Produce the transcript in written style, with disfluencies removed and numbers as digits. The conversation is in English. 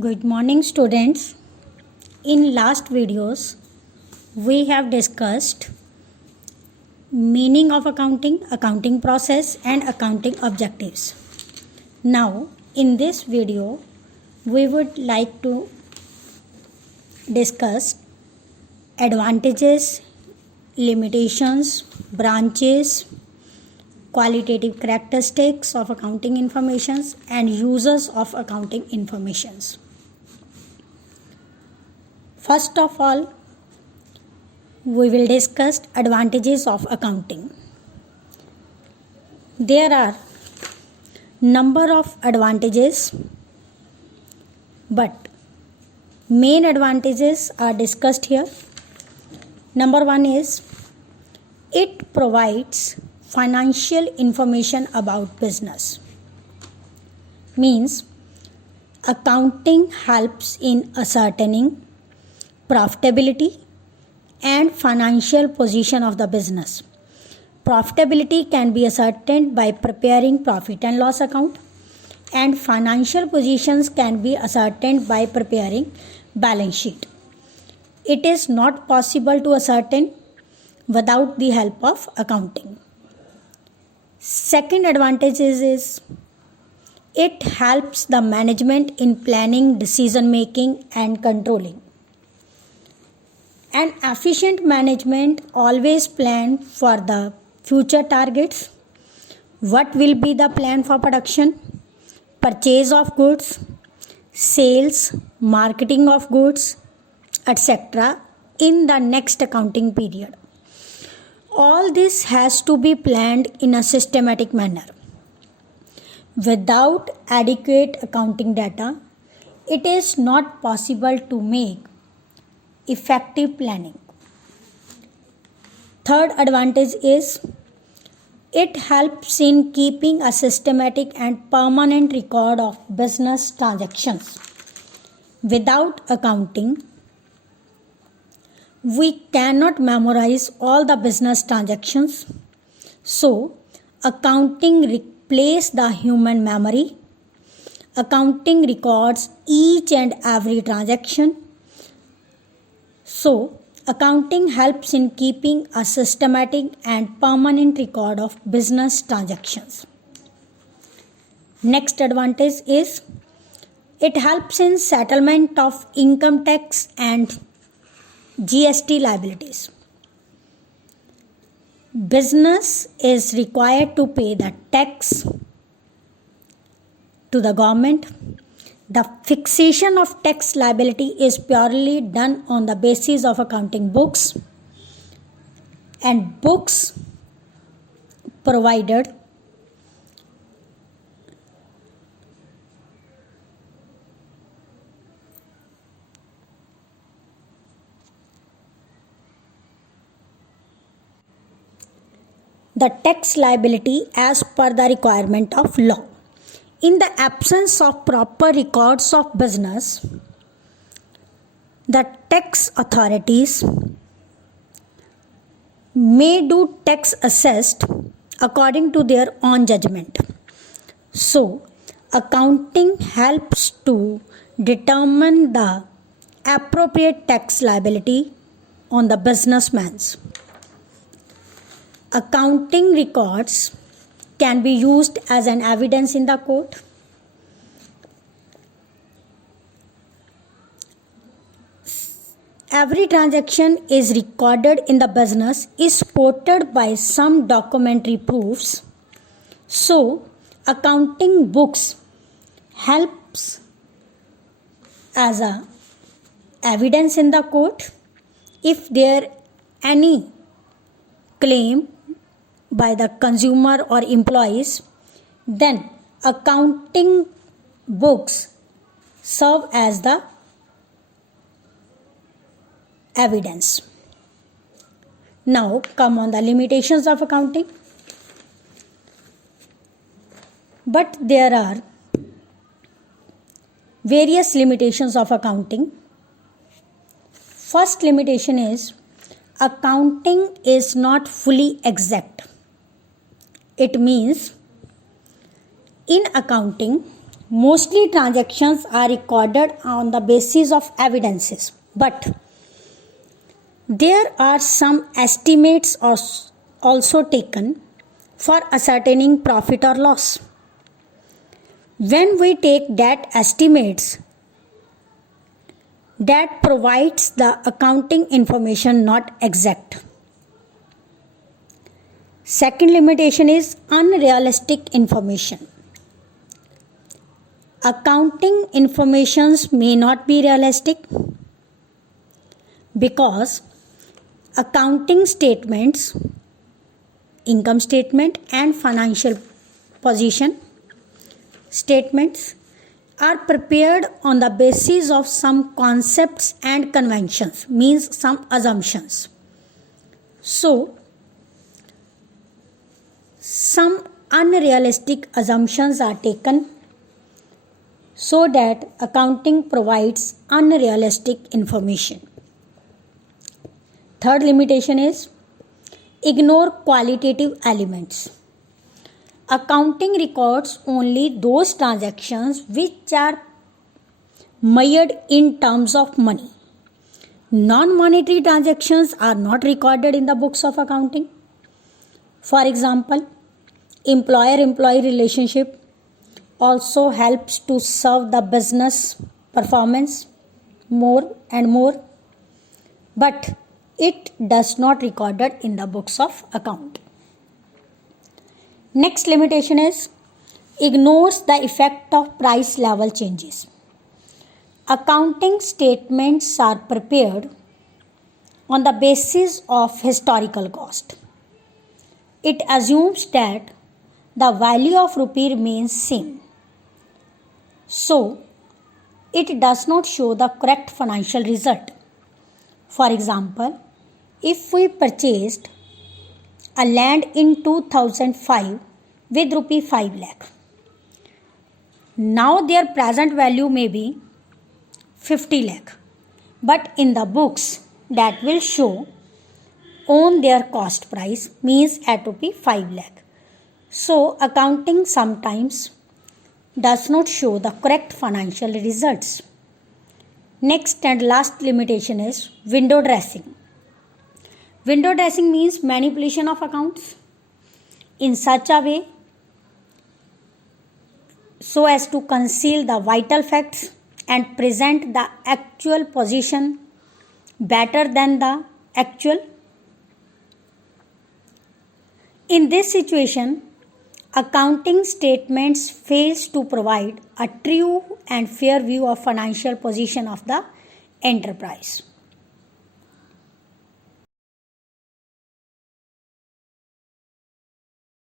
Good morning, students. In last videos, we have discussed meaning of accounting, accounting process and accounting objectives. Now, in this video, we would like to discuss advantages, limitations, branches, qualitative characteristics of accounting informations and uses of accounting informations. First of all, we will discuss advantages of accounting. There are number of advantages, but main advantages are discussed here. Number one is it provides financial information about business. Means accounting helps in ascertaining profitability and financial position of the business. Profitability can be ascertained by preparing profit and loss account, and financial positions can be ascertained by preparing balance sheet. It is not possible to ascertain without the help of accounting. Second advantage is it helps the management in planning, decision making and controlling. An efficient management always plan for the future targets. What will be the plan for production, purchase of goods, sales, marketing of goods, etc. in the next accounting period. All this has to be planned in a systematic manner. Without adequate accounting data, it is not possible to make effective planning. Third advantage is it helps in keeping a systematic and permanent record of business transactions. Without accounting, we cannot memorize all the business transactions. So, accounting replaces the human memory. Accounting records each and every transaction. So, accounting helps in keeping a systematic and permanent record of business transactions. Next advantage is it helps in settlement of income tax and GST liabilities. Business is required to pay the tax to the government. The fixation of tax liability is purely done on the basis of accounting books, and books provided the tax liability as per the requirement of law. In the absence of proper records of business, the tax authorities may do tax assessed according to their own judgment. So, accounting helps to determine the appropriate tax liability on the businessman's. Accounting records can be used as an evidence in the court. Every transaction is recorded in the business is supported by some documentary proofs. So, accounting books helps as a evidence in the court if there any claim by the consumer or employees, then accounting books serve as the evidence. Now come on the limitations of accounting. But there are various limitations of accounting. First limitation is accounting is not fully exact. It means in accounting, Mostly transactions are recorded on the basis of evidences, but there are some estimates also taken for ascertaining profit or loss. When we take that estimates, that provides the accounting information not exact. Second limitation is unrealistic information. Accounting informations may not be realistic because accounting statements, income statement and financial position statements are prepared on the basis of some concepts and conventions, means some assumptions. So, some unrealistic assumptions are taken so that accounting provides unrealistic information. Third limitation is ignore qualitative elements. Accounting records only those transactions which are measured in terms of money. Non-monetary transactions are not recorded in the books of accounting. For example, employer-employee relationship also helps to serve the business performance more and more, but it does not recorded in the books of account. Next limitation is ignores the effect of price level changes. Accounting statements are prepared on the basis of historical cost. It assumes that the value of rupee remains same. So, it does not show the correct financial result. For example, if we purchased a land in 2005 with rupee 5 lakh, now their present value may be 50 lakh, but in the books that will show on their cost price means at rupee 5 lakh. So, accounting sometimes does not show the correct financial results. Next and last limitation is window dressing. Window dressing means manipulation of accounts in such a way so as to conceal the vital facts and present the actual position better than the actual. In this situation, accounting statements fails to provide a true and fair view of financial position of the enterprise.